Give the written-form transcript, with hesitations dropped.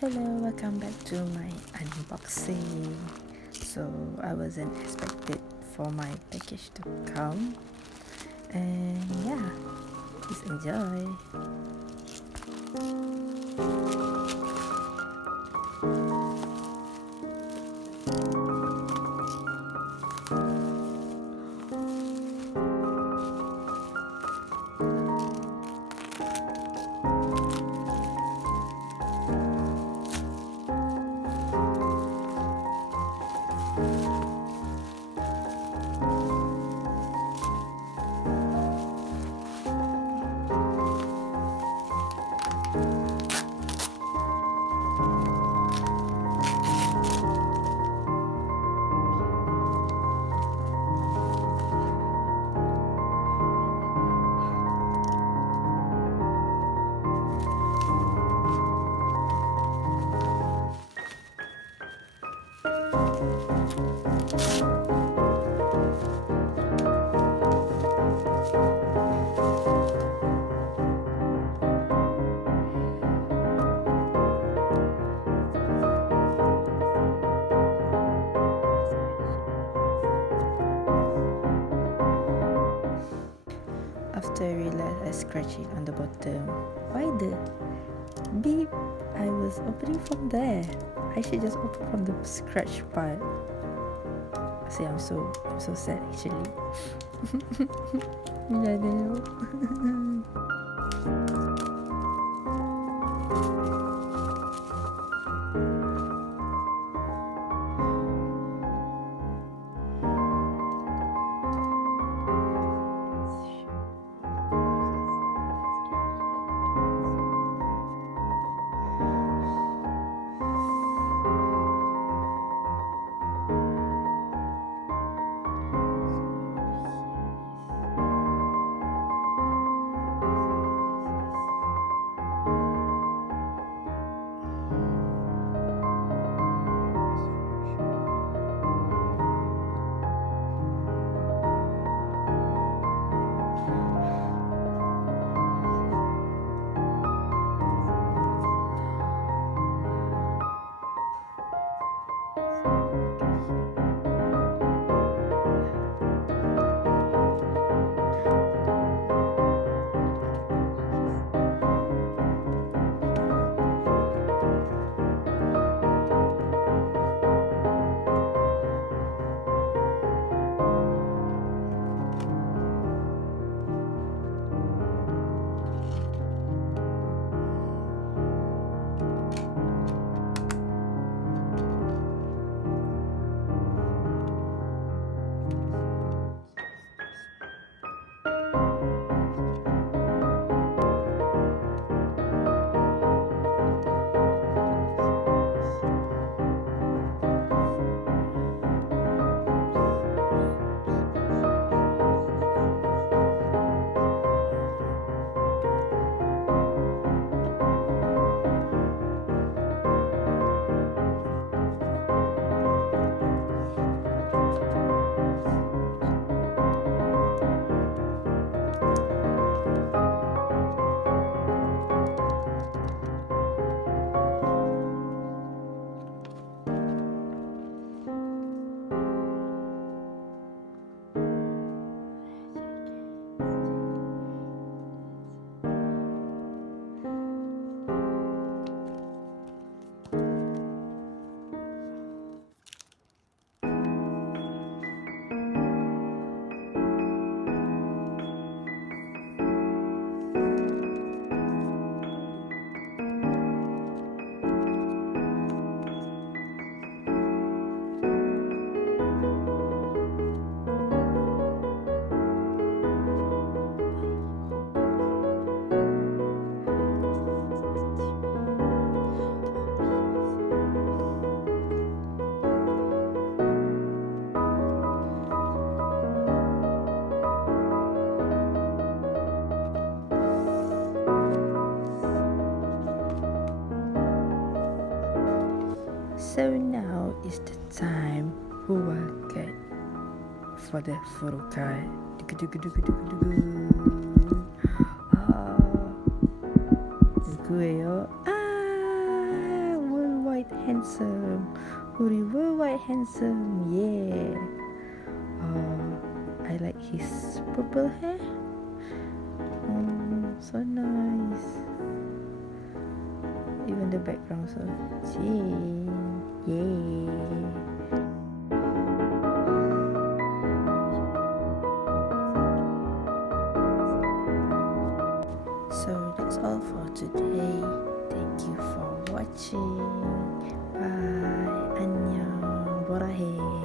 Hello, welcome back to my unboxing. So I wasn't expected for my package to come, and yeah, please enjoy. After I realized I scratched it on the bottom, why the beep? I was opening from there. I should just open from the scratch part. See, I'm so sad actually. So now is the time who will get for the photo card. Ah, gue yo. handsome. Huri Worldwide handsome. Yeah. I like his purple hair. Oh, so nice. Even the background so Jane. Yay. So that's all for today. Thank you for watching. Bye. Annyeong. Borahae.